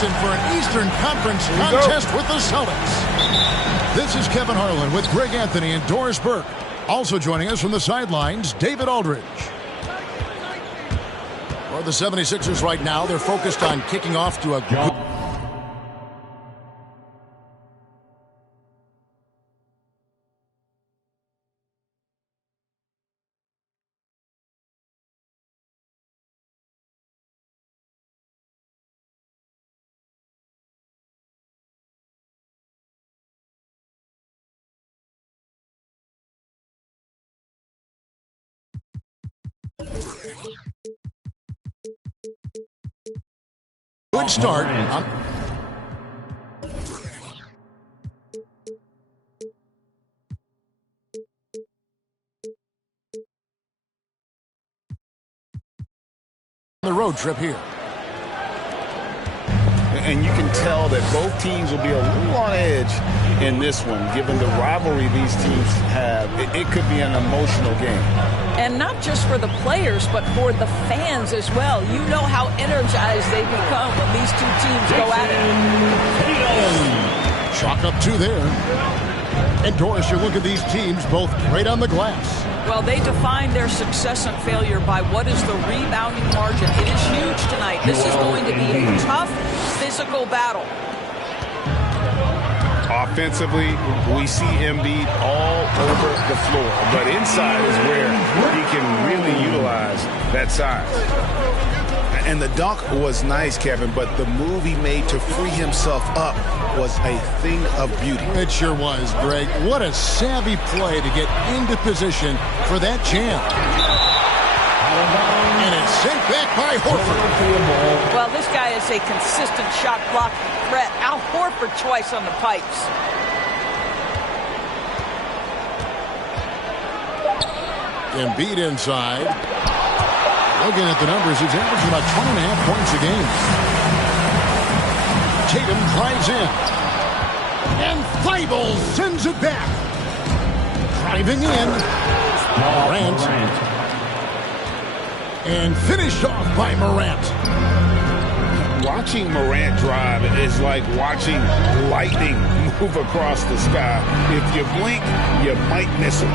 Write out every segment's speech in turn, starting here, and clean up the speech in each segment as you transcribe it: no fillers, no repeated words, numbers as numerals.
Boston for an Eastern Conference contest with the Celtics. This is Kevin Harlan with Greg Anthony and Doris Burke. Also joining us from the sidelines, David Aldridge. For the 76ers right now, they're focused on kicking off to a good... Good start. The road trip here. And you can tell that both teams will be a little on edge in this one, given the rivalry these teams have. It could be an emotional game. And not just for the players, but for the fans as well. You know how energized they become when these two teams go at it. Chalk up two there. And Doris, you look at these teams, both great on the glass. Well, they define their success and failure by what is the rebounding margin. It is huge tonight. This is going to be a tough, physical battle. Offensively, we see Embiid all over the floor, but inside is where he can really utilize that size. And the dunk was nice, Kevin, but the move he made to free himself up was a thing of beauty. It sure was, Greg. What a savvy play to get into position for that jam. And it's sent back by Horford. Well, this guy is a consistent shot blocking threat. Al Horford twice on the pipes. Embiid inside. Looking at the numbers, he's averaging about 20.5 points a game. Tatum drives in. And Thibault sends it back. Driving in. Morant. And finished off by Morant. Watching Morant drive is like watching lightning move across the sky. If you blink, you might miss it.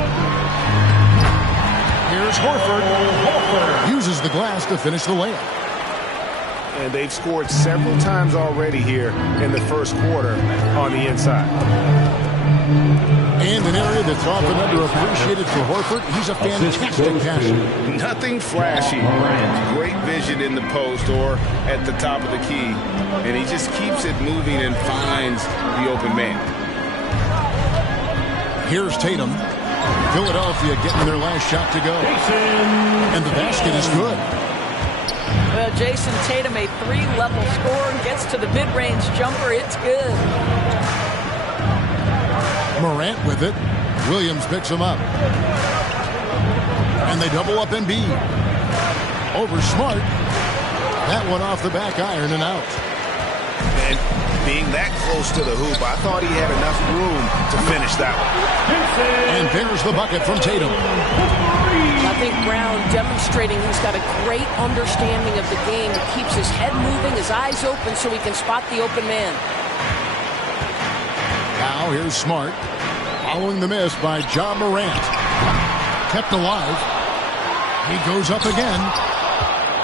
Here's Horford. Uses the glass to finish the layup. And they've scored several times already here in the first quarter on the inside. And an area that's often underappreciated for Horford. He's a fantastic passer. Nothing flashy. Great vision in the post or at the top of the key. And he just keeps it moving and finds the open man. Here's Tatum. Philadelphia getting their last shot to go. And the basket is good. Well, Jason Tatum, a three-level scorer, gets to the mid-range jumper. It's good. Morant with it. Williams picks him up. And they double up Embiid. Over Smart. That one off the back iron and out. And being that close to the hoop, I thought he had enough room to finish that one. And there's the bucket from Tatum. I think Brown demonstrating he's got a great understanding of the game. He keeps his head moving, his eyes open so he can spot the open man. Now here's Smart. Following the miss by Ja Morant. Kept alive. He goes up again.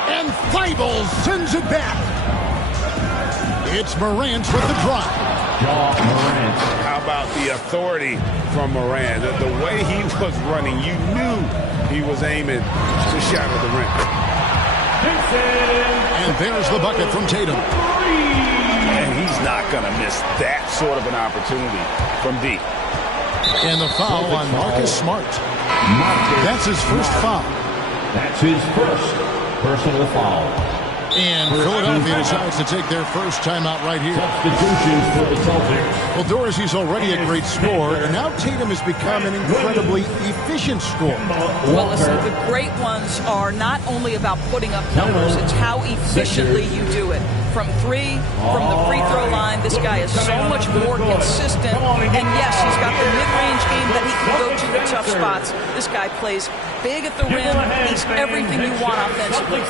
And Thibault sends it back. It's Morant with the drive. Morant. How about the authority from Morant? The way he was running, you knew he was aiming to shatter the rim. And there's the bucket from Tatum. And he's not going to miss that sort of an opportunity from deep. And the foul on Marcus Smart. That's his first foul. That's his first personal foul. And Philadelphia decides to take their first timeout right here. Substitutions for the Celtics. Well, Doris, he's already a great scorer, and now Tatum has become an incredibly efficient scorer. Well, listen, the great ones are not only about putting up numbers, it's how efficiently you do it. from 3, from the free throw line. This guy is so much more consistent. And yes, he's got the mid-range game that he can go to the tough spots. This guy plays big at the rim. He's everything you want offensively.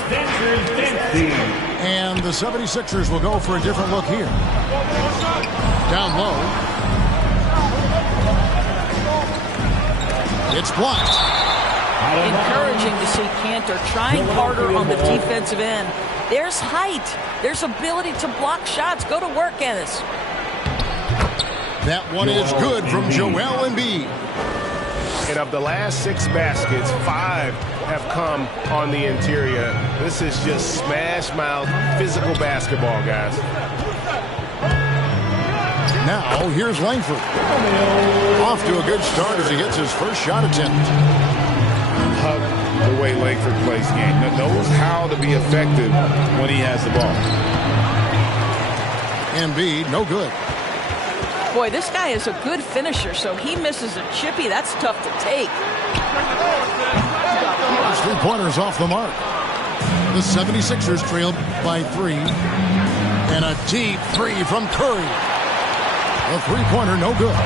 And the 76ers will go for a different look here. Down low. It's blocked. Encouraging to see Kanter trying harder on the defensive end. There's height. There's ability to block shots. Go to work, Ennis. That one is good from Joel Embiid. And of the last 6 baskets, 5 have come on the interior. This is just smash mouth physical basketball, guys. Now, here's Langford. Off to a good start as he gets his first shot attempt. The way Langford plays the game. Knows how to be effective when he has the ball. Embiid, no good. Boy, this guy is a good finisher, so he misses a chippy. That's tough to take. His 3-pointers off the mark. The 76ers trailed by 3. And a deep 3 from Curry. A 3-pointer, no good.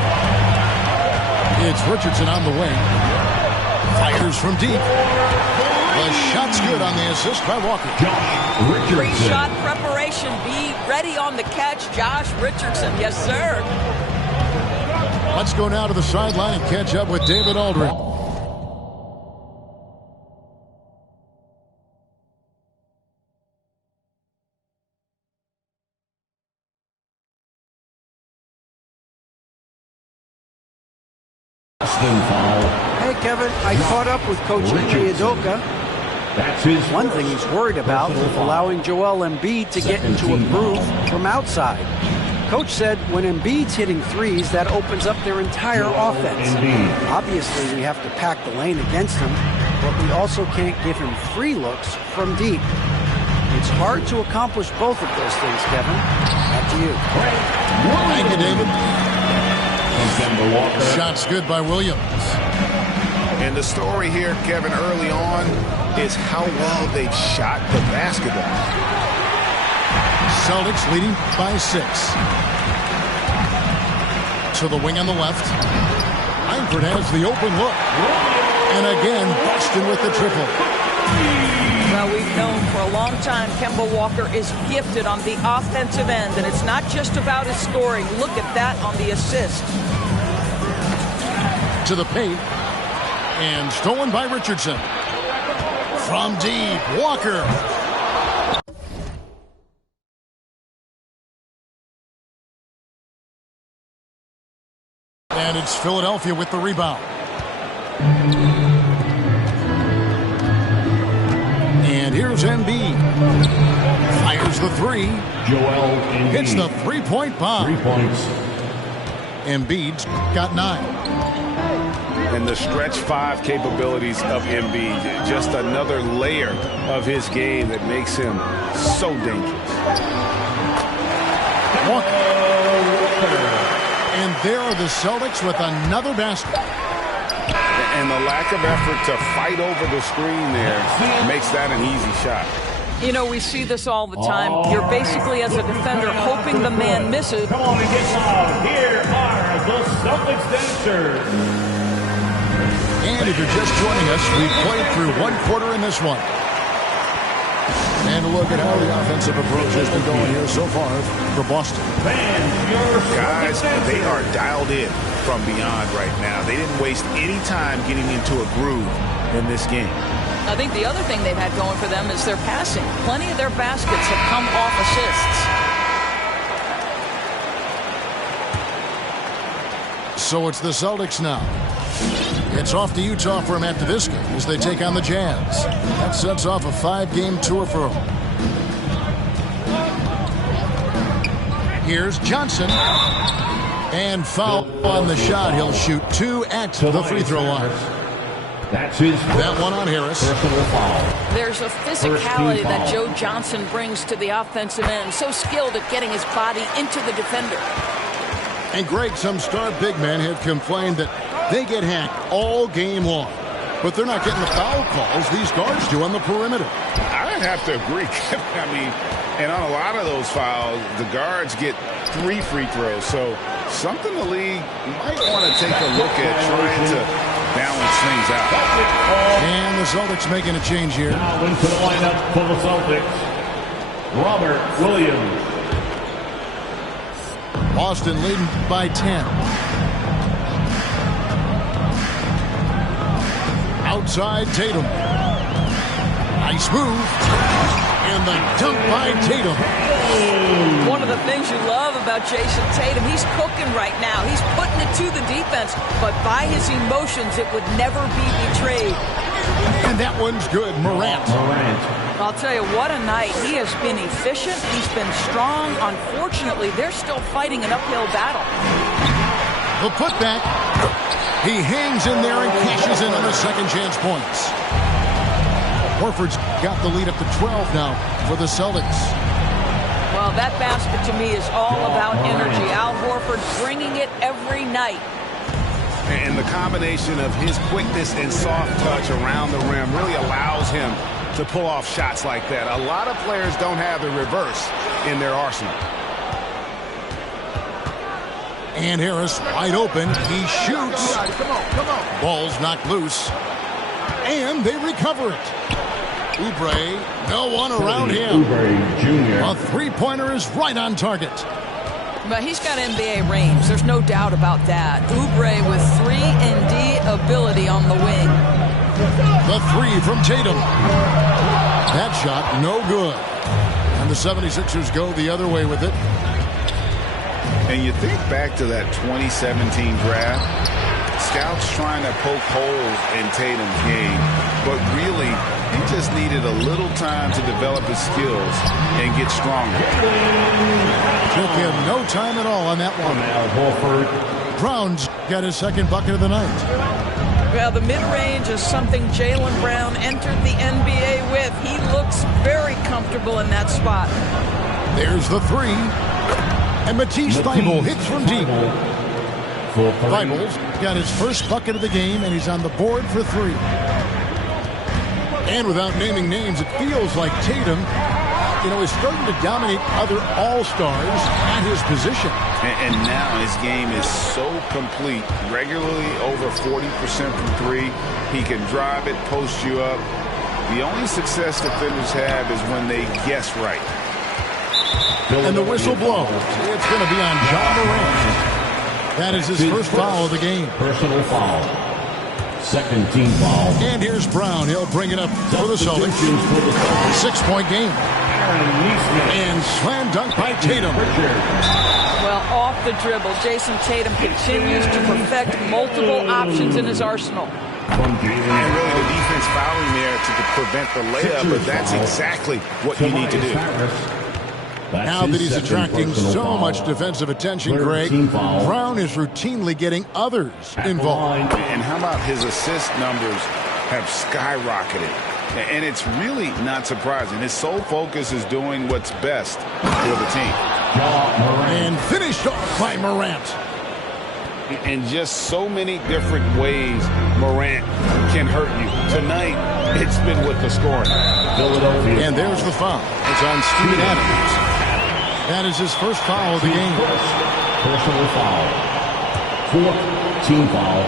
It's Richardson on the wing. Fires from deep. The shot's good on the assist by Walker. Pre-shot preparation. Be ready on the catch, Josh Richardson. Yes, sir. Let's go now to the sideline and catch up with David Aldridge. Hey, Kevin, I caught up with Coach Ime Udoka. One thing he's worried about is allowing Joel Embiid to get into a groove from outside. Coach said when Embiid's hitting threes, that opens up their entire offense. Obviously, we have to pack the lane against him, but we also can't give him free looks from deep. It's hard to accomplish both of those things, Kevin. Back to you. Thank you, David. Shot's good by Williams. And the story here, Kevin, early on is how well they've shot the basketball. Celtics leading by 6. To the wing on the left. Langford has the open look. And again, Boston with the triple. Well, we've known for a long time Kemba Walker is gifted on the offensive end, and it's not just about his scoring. Look at that on the assist. To the paint. And stolen by Richardson. From deep, Walker. And it's Philadelphia with the rebound. And here's Embiid. Fires the 3. Joel Embiid. Hits the 3-point bomb. 3 points. Embiid's got 9. And the stretch 5 capabilities of Embiid, just another layer of his game that makes him so dangerous. Walker. And there are the Celtics with another basket. And the lack of effort to fight over the screen there makes that an easy shot. You know, we see this all the time. You're basically, as a defender, hoping the man misses. Come on and get loud. Here are the Celtics dancers. And if you're just joining us, we've played through 1 quarter in this one. And look at how the offensive approach has been going here so far for Boston. Guys, they are dialed in from beyond right now. They didn't waste any time getting into a groove in this game. I think the other thing they've had going for them is their passing. Plenty of their baskets have come off assists. So it's the Celtics now. It's off to Utah for them after this game as they take on the Jazz. That sets off a 5-game tour for them. Here's Johnson. And foul on the shot. He'll shoot 2 at the free throw line. That's his that one on Harris. Personal foul. There's a physicality that Joe Johnson brings to the offensive end. So skilled at getting his body into the defender. And Greg, some star big men have complained that they get hacked all game long. but they're not getting the foul calls these guards do on the perimeter. I'd have to agree. I mean, and on a lot of those fouls, the guards get 3 free throws. So something the league might want to take a look at trying to balance things out. And the Celtics making a change here. Now into the lineup for the Celtics, Robert Williams. Boston leading by 10. Outside Tatum. Nice move. And the dunk by Tatum. One of the things you love about Jason Tatum, he's cooking right now. He's putting it to the defense, but by his emotions, it would never be betrayed. And that one's good. Morant. I'll tell you, what a night. He has been efficient. He's been strong. Unfortunately, they're still fighting an uphill battle. The putback. He hangs in there and cashes in on the second chance points. Horford's got the lead up to 12 now for the Celtics. Well, that basket to me is all about energy. Al Horford bringing it every night. And the combination of his quickness and soft touch around the rim really allows him to pull off shots like that. A lot of players don't have the reverse in their arsenal. And Harris wide open. He shoots. Come on. Ball's knocked loose. And they recover it. Oubre, no one around him. Oubre Jr. A three-pointer is right on target. But he's got NBA range. There's no doubt about that. Oubre with 3-and-D ability on the wing. The three from Tatum. That shot, no good. And the 76ers go the other way with it. And you think back to that 2017 draft, scouts trying to poke holes in Tatum's game, but really, he just needed a little time to develop his skills and get stronger. Took him no time at all on that one. Al Horford. Brown's got his second bucket of the night. Well, the mid-range is something Jaylen Brown entered the NBA with. He looks very comfortable in that spot. There's the three. And Matisse Thybulle hits from deep. Thybulle's got his first bucket of the game, and he's on the board for three. And without naming names, it feels like Tatum, is starting to dominate other all-stars at his position. And now his game is so complete. Regularly over 40% from three. He can drive it, post you up. The only success defenders have is when they guess right. And the whistle blows. It's going to be on Ja Morant. That is his first foul of the game. Personal foul. Second team foul. And here's Brown. He'll bring it up for the Celtics. 6-point game. And slam dunk by Tatum. Well, off the dribble, Jason Tatum continues to perfect multiple options in his arsenal. And really the defense fouling there to prevent the layup, but that's exactly what you need to do. Now that he's attracting so much defensive attention, Greg, Brown is routinely getting others involved. And how about his assist numbers have skyrocketed? And it's really not surprising. His sole focus is doing what's best for the team. And finished off by Morant. In just so many different ways, Morant can hurt you. Tonight, it's been with the scoring. And there's the foul. It's on Steven Adams. That is his first foul of the game. Personal foul. Fourth team foul.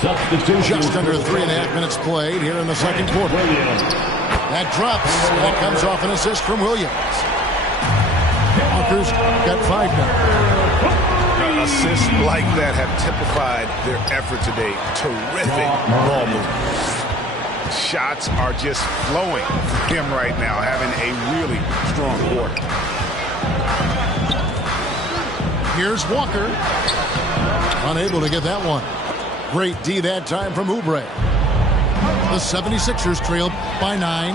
Substitution. Just under 3.5 minutes played here in the second quarter. That drops. That comes off an assist from Williams. Walker's got 5 now. Assists like that have typified their effort today. Terrific ball movement. Shots are just flowing for him right now, having a really strong quarter. Here's Walker. Unable to get that one. Great D that time from Oubre. The 76ers trail by 9.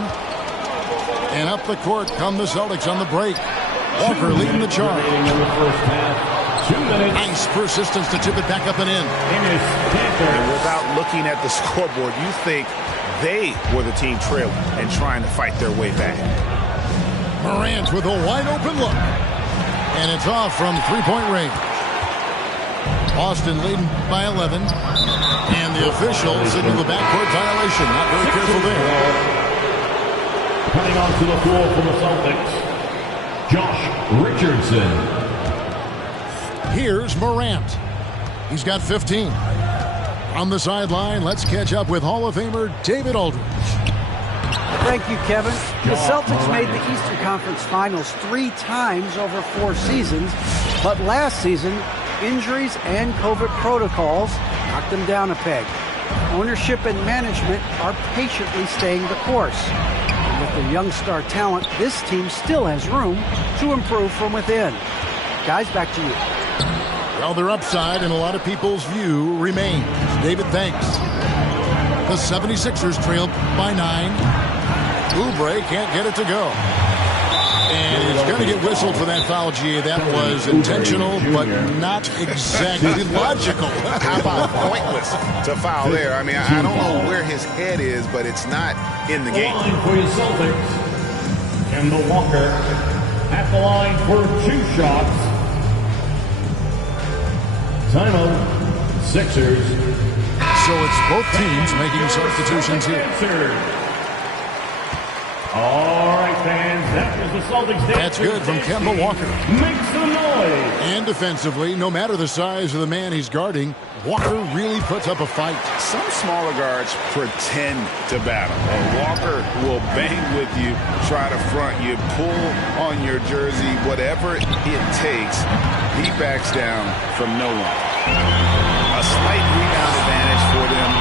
And up the court come the Celtics on the break. Walker leading the charge. Nice persistence to tip it back up and in. And without looking at the scoreboard, you think they were the team trailing and trying to fight their way back. Morant with a wide open look. And it's off from 3-point range. Boston leading by 11. And the officials signal the backcourt violation. Not very careful there. Coming onto the floor for the Celtics, Josh Richardson. Here's Morant. He's got 15. On the sideline, let's catch up with Hall of Famer David Aldridge. Thank you, Kevin. The Celtics made the Eastern Conference Finals 3 times over 4 seasons, but last season, injuries and COVID protocols knocked them down a peg. Ownership and management are patiently staying the course. And with their young star talent, this team still has room to improve from within. Guys, back to you. Well, their upside in a lot of people's view remains. David, thanks. The 76ers trail by 9. Oubre can't get it to go. And he's going to get whistled for that foul, G. That was intentional, but not exactly logical. How about pointless to foul there? I mean, I don't know where his head is, but it's not in the game. Line for your Celtics, Kemba Walker at the line for 2 shots. Timeout, Sixers. So it's both teams making substitutions here. All right, fans, that was the Celtics. That's good from Kemba Walker. Make some noise. And defensively, no matter the size of the man he's guarding, Walker really puts up a fight. Some smaller guards pretend to battle. Walker will bang with you, try to front you, pull on your jersey, whatever it takes. He backs down from no one. A slight rebound advantage for them.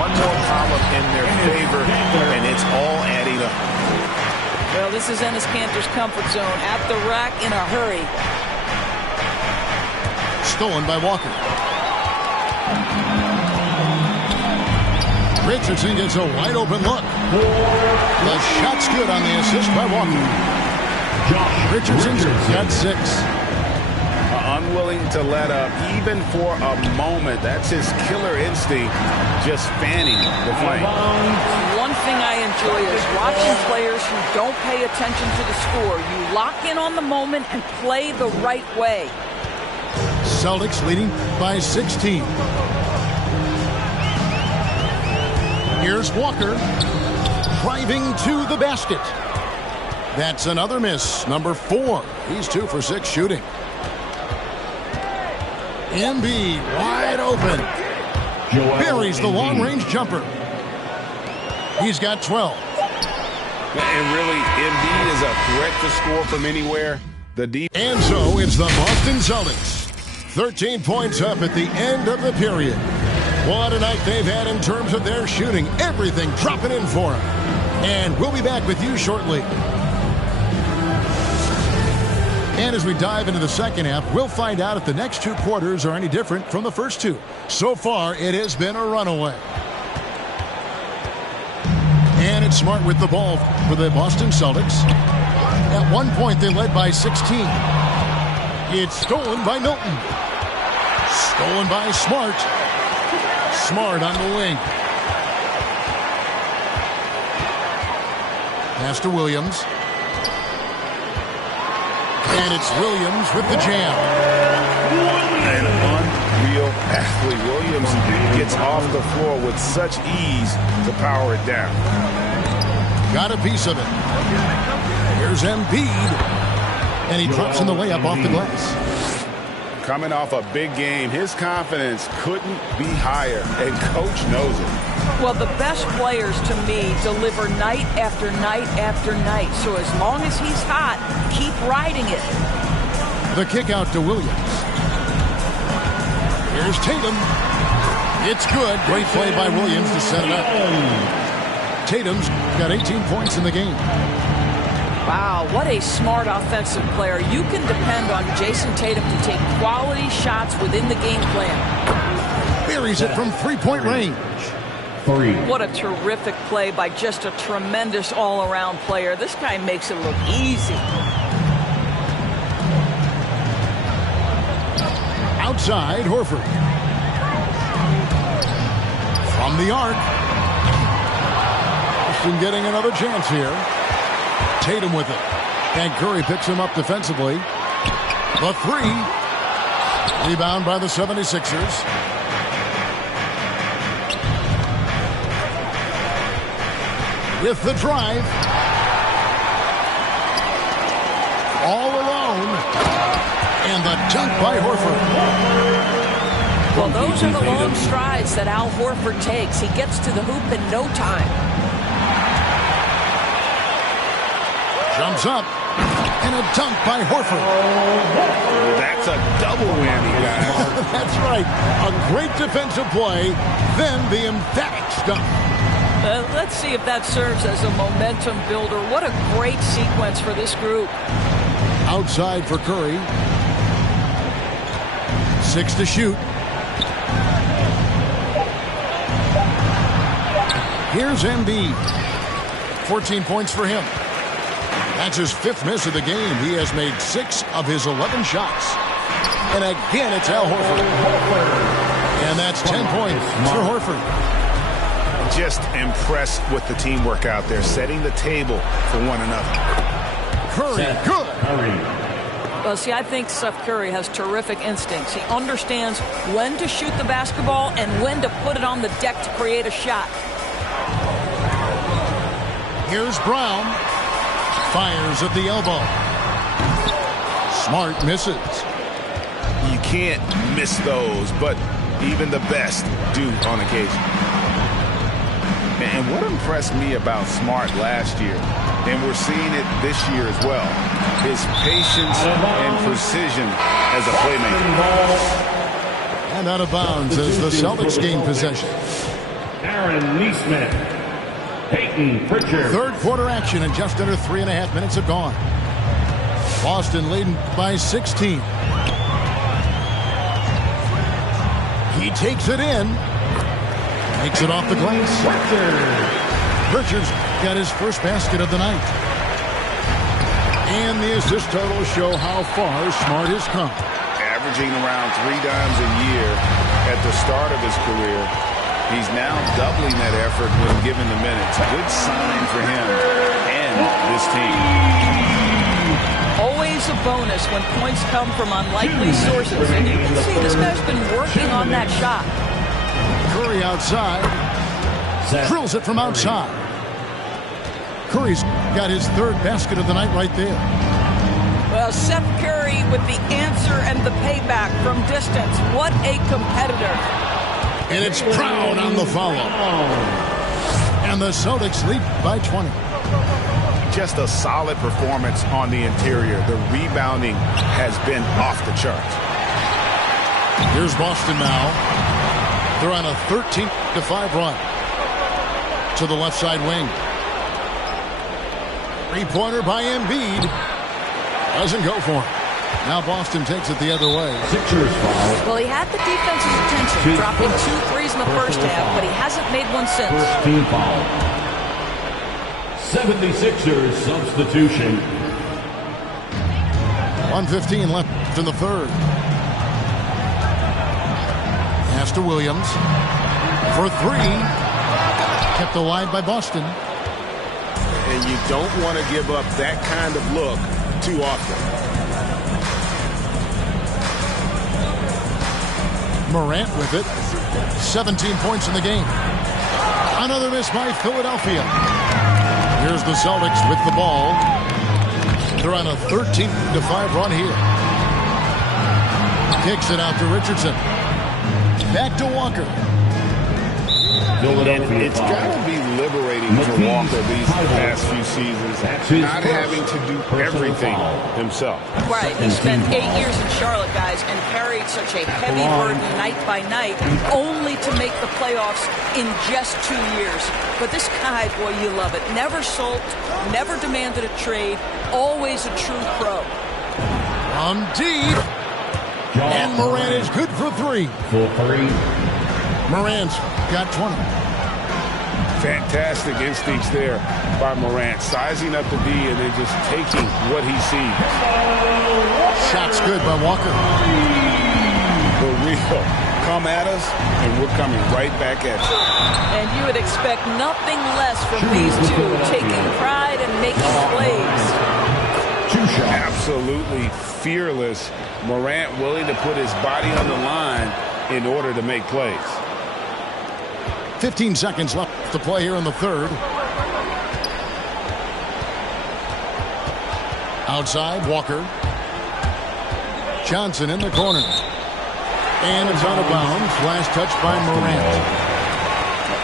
One more column in their favor, and it's all adding up. Well, this is Enes Kanter's comfort zone. At the rack in a hurry. Stolen by Walker. Richardson gets a wide open look. The shot's good on the assist by Walker. Richardson's got 6. Unwilling to let up even for a moment. That's his killer instinct, just fanning the flame. One thing I enjoy is watching players who don't pay attention to the score. You lock in on the moment and play the right way. Celtics leading by 16. Here's Walker driving to the basket. That's another miss. Number 4. He's 2 for 6 shooting. Embiid wide open. Buries the long-range jumper. He's got 12. And really, Embiid is a threat to score from anywhere. And so it's the Boston Celtics. 13 points up at the end of the period. What a night they've had in terms of their shooting. Everything dropping in for them. And we'll be back with you shortly. And as we dive into the second half, we'll find out if the next 2 quarters are any different from the first 2. So far, it has been a runaway. And it's Smart with the ball for the Boston Celtics. At one point, they led by 16. It's stolen by Milton. Stolen by Smart. Smart on the wing. Pass to Williams. And it's Williams with the jam. An unreal athlete. Williams gets off the floor with such ease to power it down. Got a piece of it. Here's Embiid. And he drops in the layup off the glass. Coming off a big game, his confidence couldn't be higher, and coach knows it. Well, the best players, to me, deliver night after night after night. So as long as he's hot, keep riding it. The kick out to Williams. Here's Tatum. It's good. Great play by Williams to set it up. Tatum's got 18 points in the game. Wow, what a smart offensive player. You can depend on Jason Tatum to take quality shots within the game plan. Buries it from three-point range. What a terrific play by just a tremendous all-around player. This guy makes it look easy. Outside, Horford. From the arc. Boston getting another chance here. Tatum with it. And Curry picks him up defensively. The 3. Rebound by the 76ers. With the drive. All alone. And the dunk by Horford. Well, those are the long strides that Al Horford takes. He gets to the hoop in no time. Jumps up. And a dunk by Horford. That's a double whammy, guys. That's right. A great defensive play. Then the emphatic stuff. Let's see if that serves as a momentum builder. What a great sequence for this group. Outside for Curry. 6 to shoot. Here's Embiid. 14 points for him. That's his 5th miss of the game. He has made 6 of his 11 shots. And again, it's Al Horford. And that's 10 points for Horford. Just impressed with the teamwork out there, setting the table for one another. Curry, good. Well, see, I think Steph Curry has terrific instincts. He understands when to shoot the basketball and when to put it on the deck to create a shot. Here's Brown. Fires at the elbow. Smart misses. You can't miss those, but even the best do on occasion. And what impressed me about Smart last year, and we're seeing it this year as well, his patience and precision as a playmaker. And out of bounds as the Celtics gain possession. Aaron Neesmith. Peyton Pritchard. Third quarter action and just under 3.5 minutes have gone. Boston leading by 16. He takes it in. Makes it off the glass. Pritchard's got his first basket of the night. And the assist total show how far Smart has come. Averaging around 3 dimes a year at the start of his career. He's now doubling that effort when given the minutes. Good sign for him and this team. Always a bonus when points come from unlikely sources. And you can see this guy's been working on that shot. Curry outside. Drills it from outside. Curry's got his 3rd basket of the night right there. Well, Seth Curry with the answer and the payback from distance. What a competitor. And it's Brown on the follow. And the Celtics lead by 20. Just a solid performance on the interior. The rebounding has been off the charts. Here's Boston now. They're on a 13-5 run. To the left side wing. 3-pointer by Embiid. Doesn't go for him. Now Boston takes it the other way. Sixers foul. Well, he had the defense's attention, dropping 2 threes in the first half, but he hasn't made one since. First team foul. 76ers substitution. 1:15 left in the third. Pass to Williams. For 3. Kept alive by Boston. And you don't want to give up that kind of look too often. Morant with it. 17 points in the game. Another miss by Philadelphia. Here's the Celtics with the ball. They're on a 13-5 run here. Kicks it out to Richardson. Back to Walker. And it's got to be liberating for Walker these past few seasons, not having to do everything himself. Right, he spent 8 years in Charlotte, guys, and carried such a heavy burden night by night, only to make the playoffs in just 2 years. But this guy, boy, you love it. Never sulked, never demanded a trade, always a true pro. From deep. And Morant is good for 3. For 3. Morant's got 20. Fantastic instincts there by Morant. Sizing up the D and then just taking what he sees. Shot's good by Walker. For real. Come at us, and we're coming right back at you. And you would expect nothing less from these two, taking pride and making plays. 2 shots. Absolutely fearless. Morant willing to put his body on the line in order to make plays. 15 seconds left to play here in the third. Outside, Walker. Johnson in the corner. And it's out of bounds. Last touch by Morant.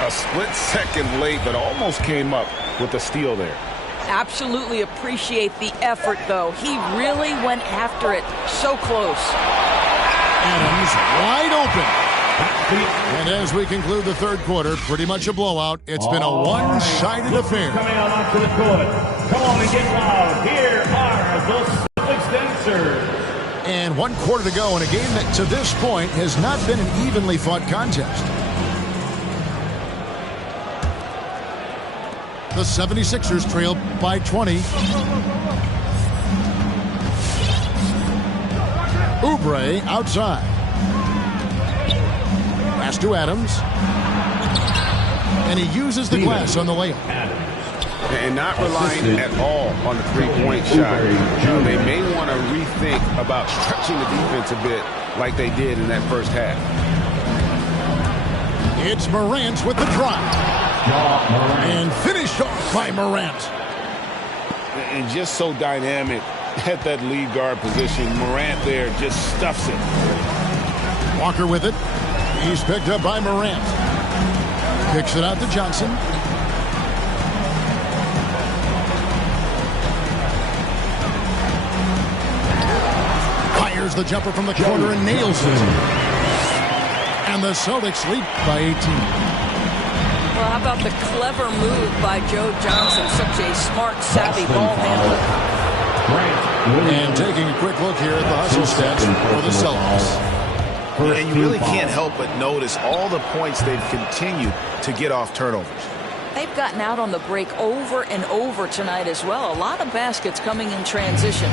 A split second late, but almost came up with a steal there. Absolutely appreciate the effort, though. He really went after it. So close. Adams wide open. And as we conclude the third quarter, pretty much a blowout. It's been a one-sided affair. Coming out onto the court. Come on and get loud. Here are the Celtics dancers. And 1 quarter to go in a game that to this point has not been an evenly fought contest. The 76ers trail by 20. Oubre outside. Pass to Adams. And he uses the glass on the layup. And not relying at all on the three-point shot. They may want to rethink about stretching the defense a bit like they did in that first half. It's Morant with the drive. And finished off by Morant. And just so dynamic at that lead guard position. Morant there just stuffs it. Walker with it. He's picked up by Morant. Kicks it out to Johnson. Fires the jumper from the corner and nails it. And the Celtics lead by 18. Well, how about the clever move by Joe Johnson? Such a smart, savvy ball handler. And taking a quick look here at the hustle stats for the Celtics. And you really can't help but notice all the points they've continued to get off turnovers. They've gotten out on the break over and over tonight as well. A lot of baskets coming in transition.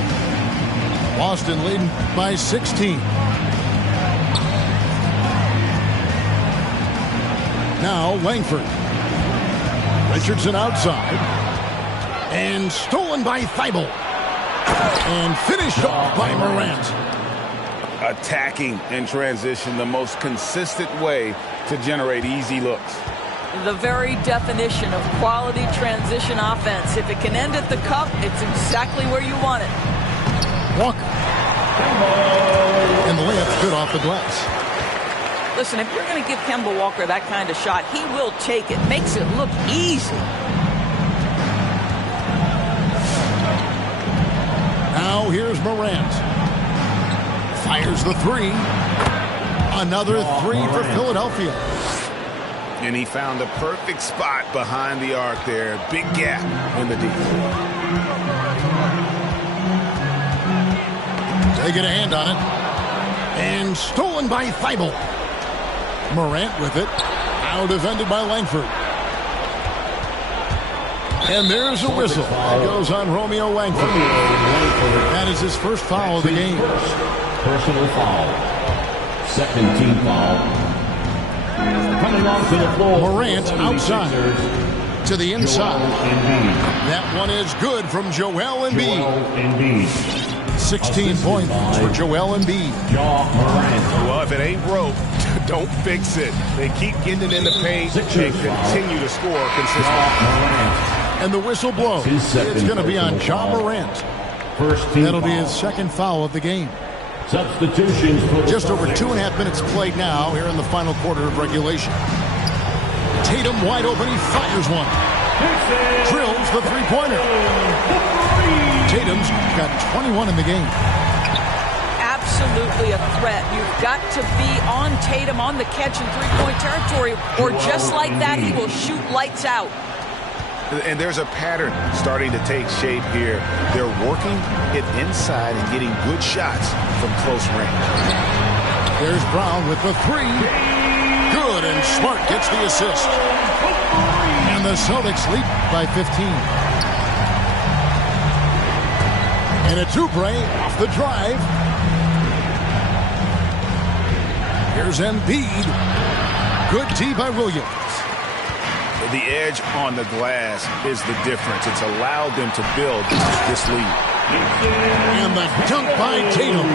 Boston leading by 16. Now Langford. Richardson outside. And stolen by Thibault. And finished off by Morant. Attacking in transition, the most consistent way to generate easy looks. The very definition of quality transition offense. If it can end at the cup, it's exactly where you want it. Walker. And the layup's good off the glass. Listen, if you're going to give Kemba Walker that kind of shot, he will take it. Makes it look easy. Now here's Morant. Fires the three. Another three for Philadelphia. And he found the perfect spot behind the arc there. Big gap in the D. Taking a hand on it. And stolen by Thibault. Morant with it. Now defended by Langford. And there's a whistle. That goes on Romeo Langford. That is his first foul of the game. Personal foul. Second team foul. Coming onto the floor. Morant outside. To the inside. That one is good from Joel Embiid. 16 points for Joel Embiid. Well, if it ain't broke, don't fix it. They keep getting it in the paint and continue to score consistently. And the whistle blows. It's going to be on Ja Morant. That'll be his second foul of the game. Substitutions. Just over 2.5 minutes played now here in the final quarter of regulation. Tatum wide open. He fires one. Drills the three-pointer. Tatum's got 21 in the game. Absolutely a threat. You've got to be on Tatum on the catch in three-point territory, or just like that, he will shoot lights out. And there's a pattern starting to take shape here. They're working it inside and getting good shots from close range. There's Brown with the three. Good, and Smart gets the assist. And the Celtics lead by 15. And it's Oubre off the drive. Here's Embiid. Good D by Williams. The edge on the glass is the difference. It's allowed them to build this lead. And the dunk by Tatum.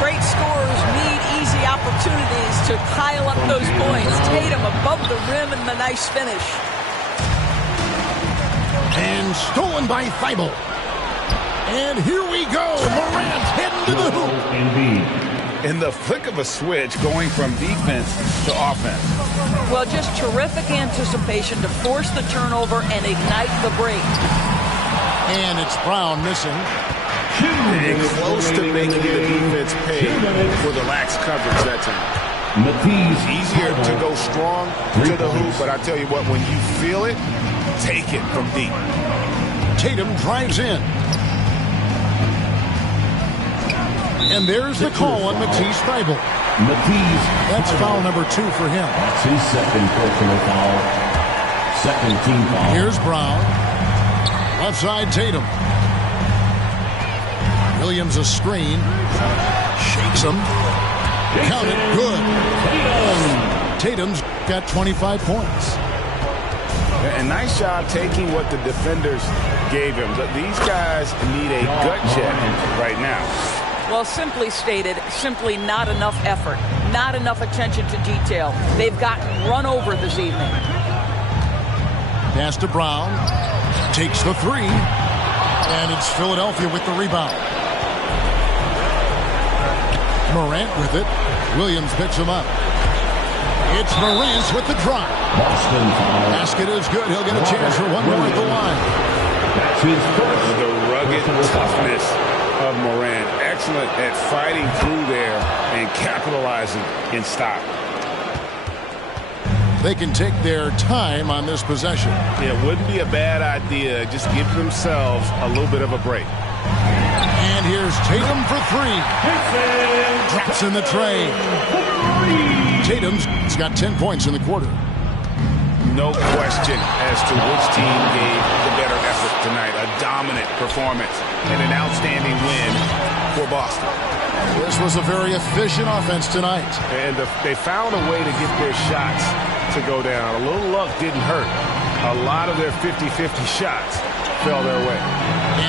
Great scorers need easy opportunities to pile up those points. Tatum above the rim and the nice finish. And stolen by Thibault. And here we go. Morant heading to the hoop. In the flick of a switch, going from defense to offense. Well, just terrific anticipation to force the turnover and ignite the break. And it's Brown missing. And close to making the defense pay for the lax coverage that time. It's easier to go strong to the hoop, but I tell you what, when you feel it, take it from deep. Tatum drives in. And there's the call on Matisse Thybulle. That's foul number 2 for him. That's his second personal foul. Second team foul. Here's Brown. Left side Tatum. Williams a screen. Shakes him. Count it. Good. Tatum's got 25 points. And nice job taking what the defenders gave him. But these guys need a gut check right now. Well, simply stated, simply not enough effort, not enough attention to detail. They've gotten run over this evening. Pass to Brown. Takes the 3. And it's Philadelphia with the rebound. Morant with it. Williams picks him up. It's Morant with the drop. Boston foul. Basket is good. He'll get a chance for one more at the line. That's his first. The rugged toughness of Morant. Excellent at fighting through there and capitalizing in style. They can take their time on this possession. It wouldn't be a bad idea. Just give themselves a little bit of a break. And here's Tatum for 3. Drops in the tray. Tatum's got 10 points in the quarter. No question as to which team gave the better effort tonight. A dominant performance and an outstanding win for Boston. This was a very efficient offense tonight. And they found a way to get their shots to go down. A little luck didn't hurt. A lot of their 50-50 shots fell their way.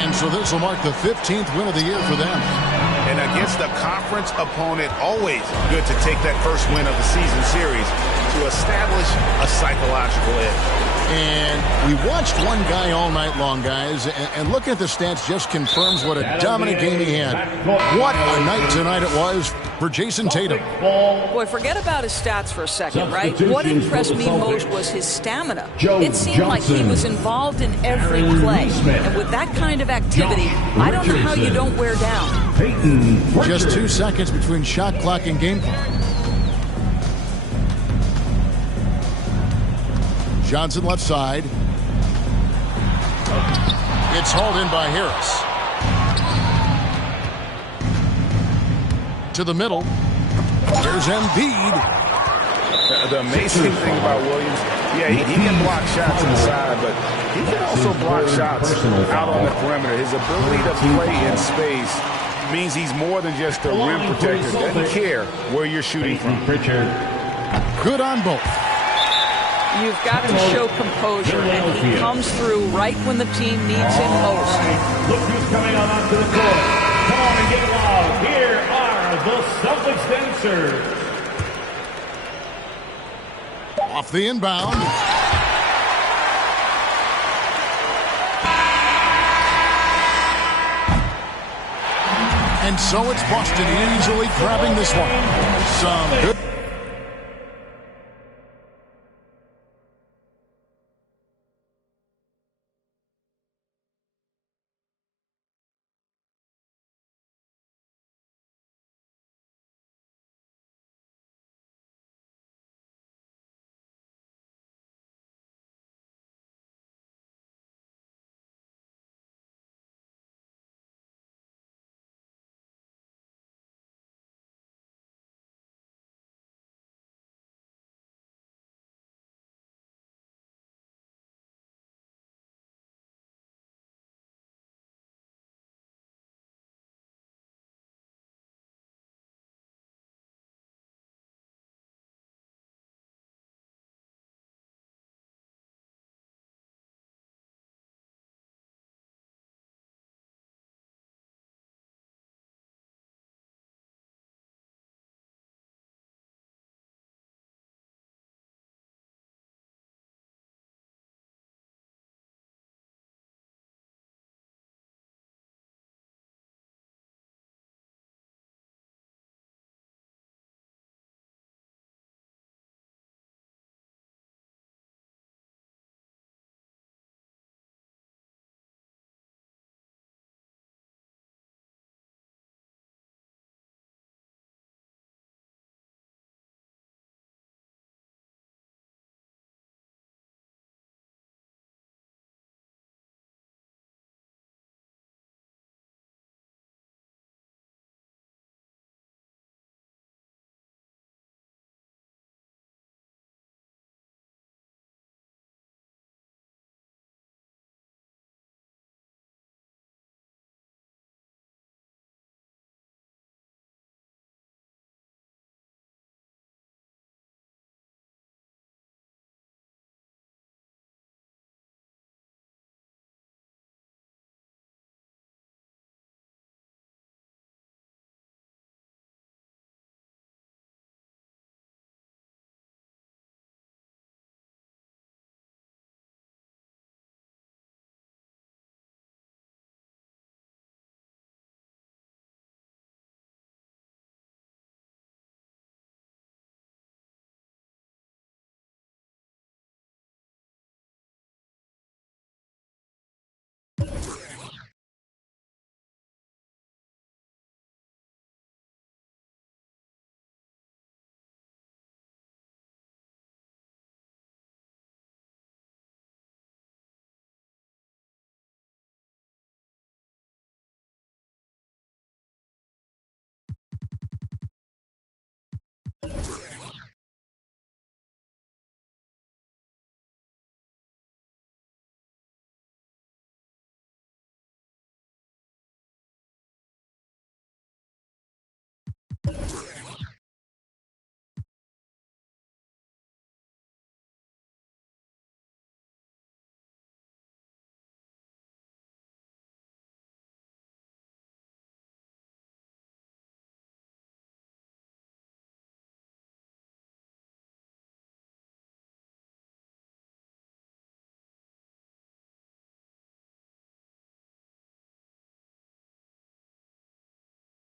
And so this will mark the 15th win of the year for them. And against a conference opponent, always good to take that first win of the season series to establish a psychological edge. And we watched one guy all night long, guys, and looking at the stats just confirms what a dominant game he had. What a night tonight it was for Jason Tatum. Boy, forget about his stats for a second, right? What impressed me most was his stamina. It seemed like he was involved in every play. And with that kind of activity, I don't know how you don't wear down. Just 2 seconds between shot clock and game clock. Johnson left side. It's hauled in by Harris. To the middle. There's Embiid. The amazing thing about Williams, he can block shots on the side, but he can also block shots out on the perimeter. His ability to play in space means he's more than just a rim protector. Doesn't care where you're shooting from. Good on both. You've got to show composure, and he comes through right when the team needs him most. Look who's coming on onto the court. Come on and get loud. Here are the Celtics dancers. Off the inbound. And so it's Boston easily grabbing this one. Some good